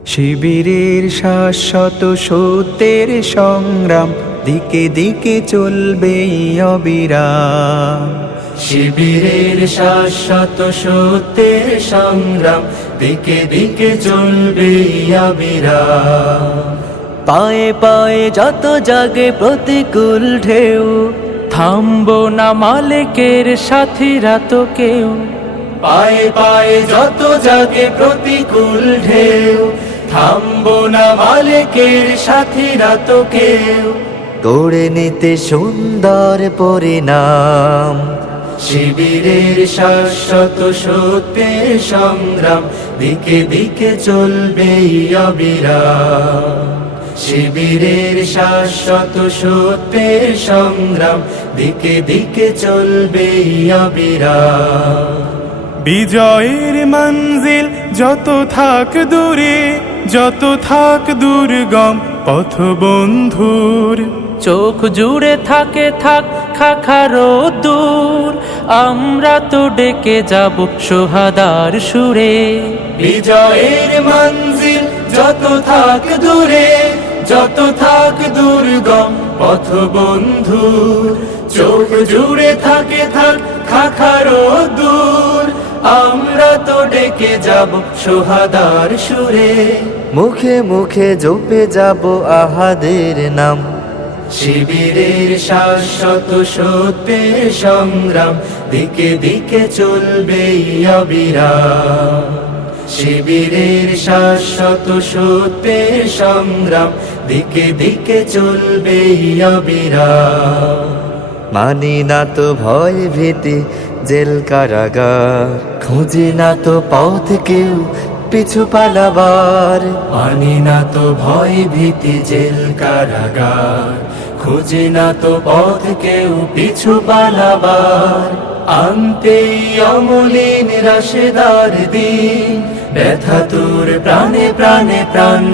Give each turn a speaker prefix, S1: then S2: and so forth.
S1: শিবিরের শাশ্বত সত্যের সংগ্রাম দিকে দিকে চলবে অবিরাম।
S2: শিবিরের শাশ্বত সত্যের সংগ্রাম দিকে দিকে চলবে অবিরাম।
S1: পায়ে পায়ে যত জাগে প্রতিকূল ঢেউ, থামবো না মালিকের সাথীরা তো কেউ।
S2: পায়ে পায়ে যত জাগে প্রতিকূল ঢেউ, থামবো না মালিকের সাথীরা তো কেউ।
S1: গড়ে নিতে সুন্দর পরিণাম।
S2: শিবিরের শাশ্বত সত্যের সংগ্রাম দিকে দিকে চলবে অবিরাম। শিবিরের শাশ্বত সত্যের সংগ্রাম দিকে দিকে চলবে অবিরাম।
S3: বিজয়ের মঞ্জিল যত থাক দূরে, যত থাক দুর্গম পথ বন্ধুর,
S1: চোখ জুড়ে থাকে থাক খাখারো দূর, আমরা তো ডেকে যাব সোহাদার সুরে।
S2: বিজয়ের মঞ্জিল যত থাক দূরে, যত থাক দুর্গম পথ বন্ধুর, চোখ জুড়ে থাকে থাক খাখারো দূর, আমরা তো ডেকে যাব সোহাদার সুরে।
S1: মুখে মুখে জপে যাব আহাদের নাম।
S2: শিবিরের শাশ্বত সত্যের সংগ্রাম দিকে দিকে চলবে অবিরাম। শিবিরের শাশ্বত সত্যের সংগ্রাম দিকে দিকে চলবে অবিরাম।
S1: মানি না তো ভয় ভীতি জেল কারাগার, খুঁজি না তো পথ কেউ পিছু পালাবার।
S2: মানি না তো ভয় ভীতি জেল কারাগার, খুঁজি না তো পথ কেউ পিছু পালাবার। আনতেই অমলিন রাশেদার দিন, ব্যথা তোর প্রাণে প্রাণে প্রাণ